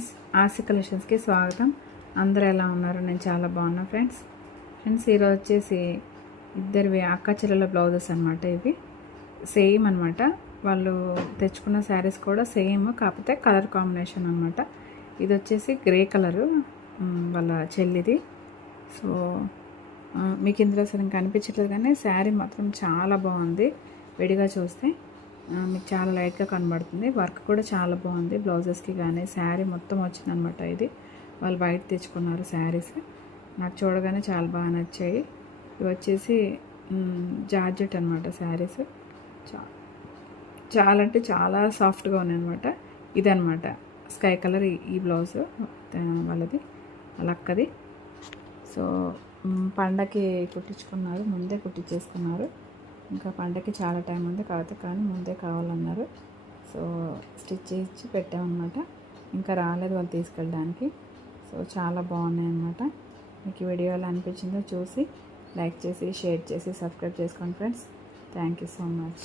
Friends, ఆసి కలెక్షన్స్కి స్వాగతం. అందరూ ఎలా ఉన్నారు? నేను చాలా బాగున్నా ఫ్రెండ్స్. ఈరోజు వచ్చేసి ఇద్దరివి అక్క చెల్లెల బ్లౌజెస్ అనమాట. ఇవి సేమ్ అనమాట. వాళ్ళు తెచ్చుకున్న శారీస్ కూడా సేమ్, కాకపోతే కలర్ కాంబినేషన్ అనమాట. ఇది వచ్చేసి గ్రే కలరు వాళ్ళ చెల్లిది. సో మీకు ఇందులో అసలు కనిపించట్లేదు, కానీ శారీ మాత్రం చాలా బాగుంది. విడిగా చూస్తే మీకు చాలా లైట్గా కనబడుతుంది. వర్క్ కూడా చాలా బాగుంది బ్లౌజెస్కి, కానీ శారీ మొత్తం వచ్చిందనమాట. ఇది వాళ్ళు బయట తెచ్చుకున్నారు శారీస్. నాకు చూడగానే చాలా బాగా నచ్చాయి. ఇవి వచ్చేసి జార్జెట్ అనమాట శారీస్. చాలా అంటే చాలా సాఫ్ట్గా ఉన్నాయన్నమాట. ఇదనమాట స్కై కలర్ ఈ బ్లౌజ్ వాళ్ళది, వాళ్ళ అక్కది. సో పండగకి కుట్టించుకున్నారు, ముందే కుట్టించేసుకున్నారు. ఇంకా పండగకి చాలా టైం ఉంది కాబట్టి, కానీ ముందే కావాలన్నారు. సో స్టిచ్ చేసి పెట్టామన్నమాట. ఇంకా రాలేదు వాళ్ళు తీసుకెళ్ళడానికి. సో చాలా బాగున్నాయి అన్నమాట. మీకు ఈ వీడియో ఎలా అనిపించిందో చూసి లైక్ చేసి, షేర్ చేసి, సబ్స్క్రైబ్ చేసుకోండి friends. Thank you so much.